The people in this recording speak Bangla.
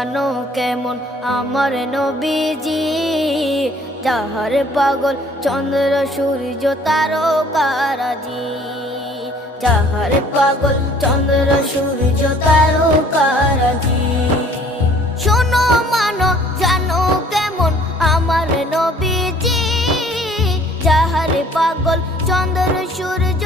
জানো কেমন আমার নবীজি, যাহার পাগল চন্দ্র সূর্য তারকারাজি, যাহার পাগল চন্দ্র সূর্য তারকারাজি। শোনো মানো জানো কেমন আমার নবীজি, যাহার পাগল চন্দ্র সূর্য